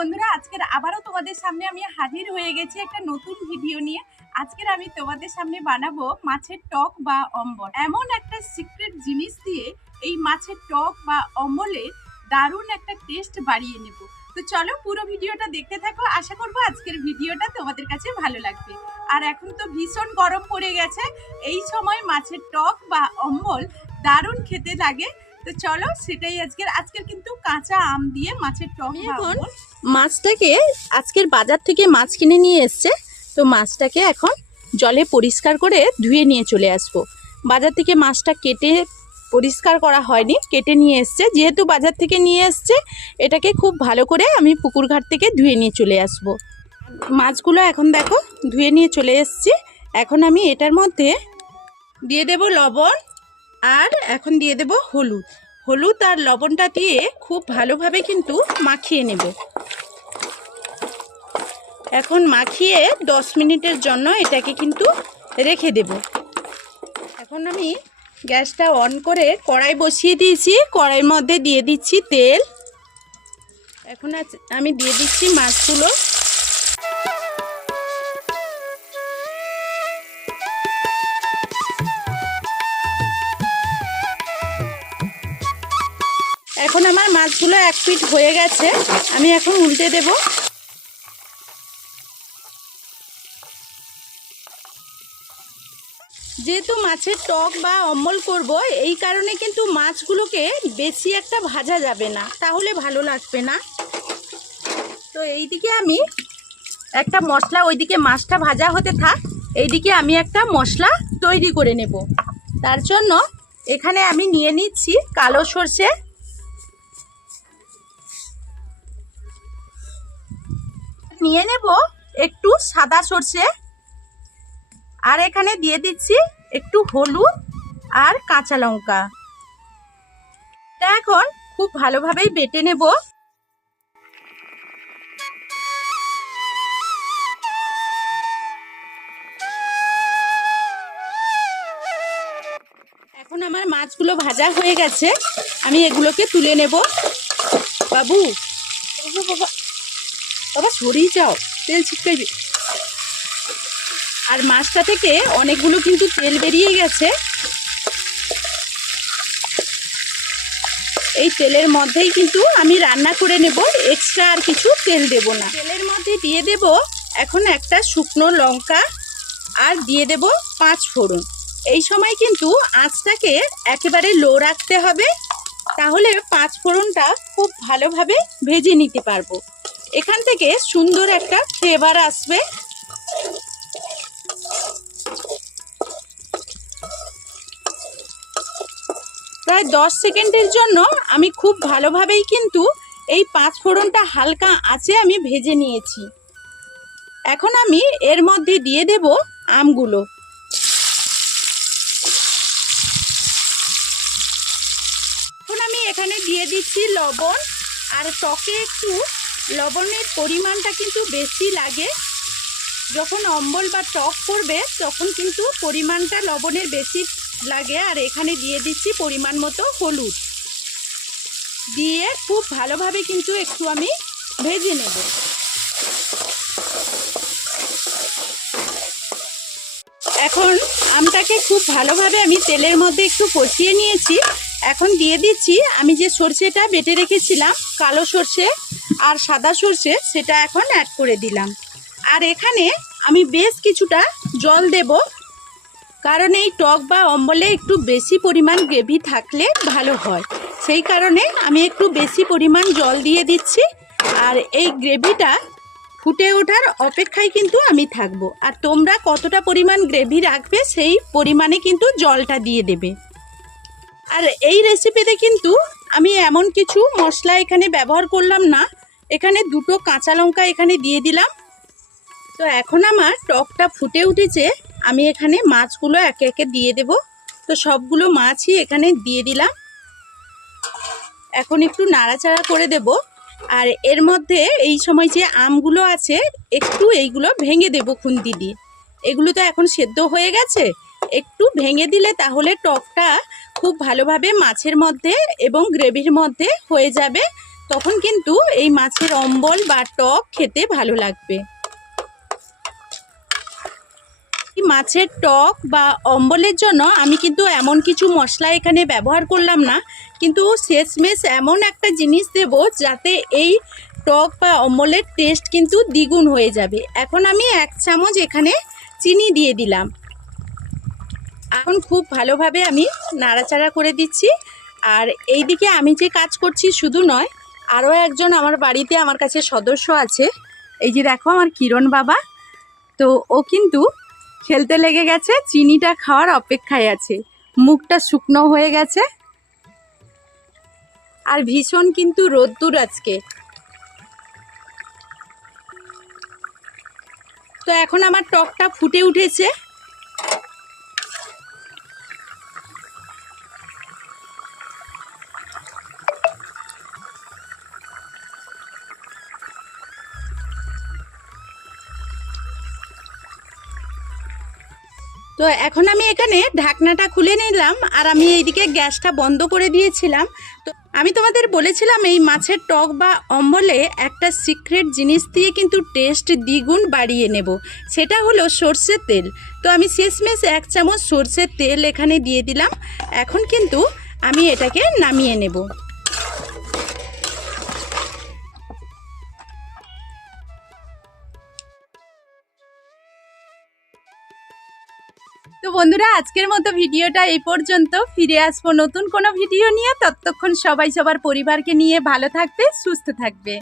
বন্ধুরা, আজকের আবারও তোমাদের সামনে আমি হাজির হয়ে গেছি একটা নতুন ভিডিও নিয়ে। আজকের আমি তোমাদের সামনে বানাবো মাছের টক বা অম্বল। এমন একটা সিক্রেট জিনিস দিয়ে এই মাছের টক বা অম্বলে দারুণ একটা টেস্ট বাড়িয়ে নেব। তো চলো পুরো ভিডিওটা দেখতে থাকো। আশা করব আজকের ভিডিওটা তোমাদের কাছে ভালো লাগবে। আর এখন তো ভীষণ গরম পড়ে গেছে। এই সময় মাছের টক বা অম্বল দারুণ খেতে লাগে। তো চলো সেটাই আজকের আজকের কিন্তু কাঁচা আম দিয়ে মাছের টক এখন মাছটাকে আজকের বাজার থেকে মাছ কিনে নিয়ে এসছে তো মাছটাকে এখন জলে পরিষ্কার করে ধুয়ে নিয়ে চলে আসব। বাজার থেকে মাছটা কেটে পরিষ্কার করা হয়নি কেটে নিয়ে এসছে। যেহেতু বাজার থেকে নিয়ে এসছে এটাকে খুব ভালো করে আমি পুকুর ঘাট থেকে ধুয়ে নিয়ে চলে আসব। মাছগুলো এখন দেখো ধুয়ে নিয়ে চলে এসছি। এখন আমি এটার মধ্যে দিয়ে দেব লবণ আর এখন দিয়ে দেব হলুদ। হলুদ আর লবণটা দিয়ে খুব ভালোভাবে কিন্তু মাখিয়ে নেব। এখন মাখিয়ে দশ মিনিটের জন্য এটাকে কিন্তু রেখে দেব। এখন আমি গ্যাসটা অন করে কড়াই বসিয়ে দিয়েছি। কড়াইয়ের মধ্যে দিয়ে দিচ্ছি তেল। এখন আমি দিয়ে দিচ্ছি মাছগুলো। মাছগুলো এক পিট হয়ে গেছে, আমি এখন উল্টে দেব। যেহেতু মাছের টক বা অম্বল করব, এই কারণে কিন্তু মাছগুলোকে বেশি একটা ভাজা যাবে না, তাহলে ভালো লাগবে না। তো এইদিকে আমি একটা মশলা, ওইদিকে মাছটা ভাজা হতে থাক, এইদিকে আমি একটা মশলা তৈরি করে নেব। তার জন্য এখানে আমি নিয়ে নিচ্ছি কালো সর্ষে নিয়ে নেব একটু সাদা সর্ষে। আর এখানে দিয়ে দিচ্ছি একটু হলুদ আর কাঁচা লঙ্কা। এটা এখন খুব ভালোভাবেই বেটে নেব। এখন আমার মাছগুলো ভাজা হয়ে গেছে। আমি এগুলোকে তুলে নেব। বাবু বাবু, বাবা সরিয়ে যাও। তেল ছিটকাইবে আর মাছটা থেকে অনেকগুলো কিন্তু তেল বেরিয়ে গেছে। এই তেলের মধ্যেই কিন্তু আমি রান্না করে নেব এক্সট্রা আর কিছু তেল দেব না। তেলের মধ্যে দিয়ে দেব এখন একটা শুকনো লঙ্কা আর দিয়ে দেব পাঁচ ফোড়ন। এই সময় কিন্তু আঁচটাকে একেবারে লো রাখতে হবে, তাহলে পাঁচ ফোড়নটা খুব ভালোভাবে ভেজে নিতে পারব। এখান থেকে সুন্দর একটা ফ্লেভার আসবে। প্রায় দশ সেকেন্ডের জন্য আমি খুব ভালোভাবেই কিন্তু এই পাঁচ ফোড়নটা হালকা আছে আমি ভেজে নিয়েছি। এখন আমি এর মধ্যে দিয়ে দেব আমগুলো। এখন আমি এখানে দিয়ে দিচ্ছি লবণ আর টকে একটু লবণের পরিমাণটা কিন্তু বেশি লাগে। যখন অম্বল বা টক করবে, তখন কিন্তু পরিমাণটা লবণের বেশি লাগে। আর এখানে দিয়ে দিচ্ছি পরিমাণ মতো হলুদ। দিয়ে খুব ভালোভাবে কিন্তু একটু আমি ভেজে নেব। এখন আমটাকে খুব ভালোভাবে আমি তেলের মধ্যে একটু কষিয়ে নিয়েছি। এখন দিয়ে দিচ্ছি, আমি যে সর্ষেটা বেটে রেখেছিলাম, কালো সর্ষে আর সাদা সর্ষে সেটা এখন অ্যাড করে দিলাম। আর এখানে আমি বেশ কিছুটা জল দেব, কারণ এই টক বা অম্বলে একটু বেশি পরিমাণ গ্রেভি থাকলে ভালো হয়। সেই কারণে আমি একটু বেশি পরিমাণ জল দিয়ে দিচ্ছি, আর এই গ্রেভিটা ফুটে ওঠার অপেক্ষায় কিন্তু আমি থাকব। আর তোমরা কতটা পরিমাণ গ্রেভি রাখবে সেই পরিমাণে কিন্তু জলটা দিয়ে দেবে। আর এই রেসিপিতে কিন্তু আমি এমন কিছু মশলা এখানে ব্যবহার করলাম না এখানে দুটো কাঁচা লঙ্কা এখানে দিয়ে দিলাম। তো এখন আমার টকটা ফুটে উঠেছে, আমি এখানে মাছগুলো একে একে দিয়ে দেব। তো সবগুলো মাছই এখানে দিয়ে দিলাম। এখন একটু নাড়াচাড়া করে দেব। আর এর মধ্যে এই সময় যে আমগুলো আছে, একটু এইগুলো ভেঙে দেব খুন্তি দিয়ে। এগুলো তো এখন সেদ্ধ হয়ে গেছে। একটু ভেঙে দিলে তাহলে টকটা খুব ভালোভাবে মাছের মধ্যে এবং গ্রেভির মধ্যে হয়ে যাবে। তখন কিন্তু এই মাছের অম্বল বা টক খেতে ভালো লাগবে। মাছের টক বা অম্বলের জন্য আমি কিন্তু এমন কিছু মশলা এখানে ব্যবহার করলাম না, কিন্তু শেষমেশ এমন একটা জিনিস দেব যাতে এই টক বা অম্বলের টেস্ট কিন্তু দ্বিগুণ হয়ে যাবে। এখন আমি এক চামচ এখানে চিনি দিয়ে দিলাম। এখন খুব ভালোভাবে আমি নাড়াচাড়া করে দিচ্ছি। আর এইদিকে আমি যে কাজ করছি শুধু নয় আরও একজন আমার বাড়িতে আমার কাছে সদস্য আছে। এই যে দেখো আমার কিরণ বাবা। তো ও কিন্তু খেলতে লেগে গেছে, চিনিটা খাওয়ার অপেক্ষায় আছে। মুখটা শুকনো হয়ে গেছে। আর ভীষণ কিন্তু রোদ্দুর আজকে। তো এখন আমার টকটা ফুটে উঠেছে। তো এখন আমি এখানে ঢাকনাটা খুলে নিলাম আর আমি এইদিকে গ্যাসটা বন্ধ করে দিয়েছিলাম। তো আমি তোমাদের বলেছিলাম এই মাছের টক বা অম্বলে একটা সিক্রেট জিনিস দিয়ে কিন্তু টেস্ট দ্বিগুণ বাড়িয়ে নেব। সেটা হলো সর্ষের তেল। তো আমি শেষমেশ এক চামচ সর্ষের তেল এখানে দিয়ে দিলাম। এখন কিন্তু আমি এটাকে নামিয়ে নেব। তো বন্ধুরা, আজকের মতো ভিডিওটা এই পর্যন্ত। ফিরে আসব নতুন কোনো ভিডিও নিয়ে। ততক্ষণ সবাই সবার পরিবারকে নিয়ে ভালো থাকবে, সুস্থ থাকবে।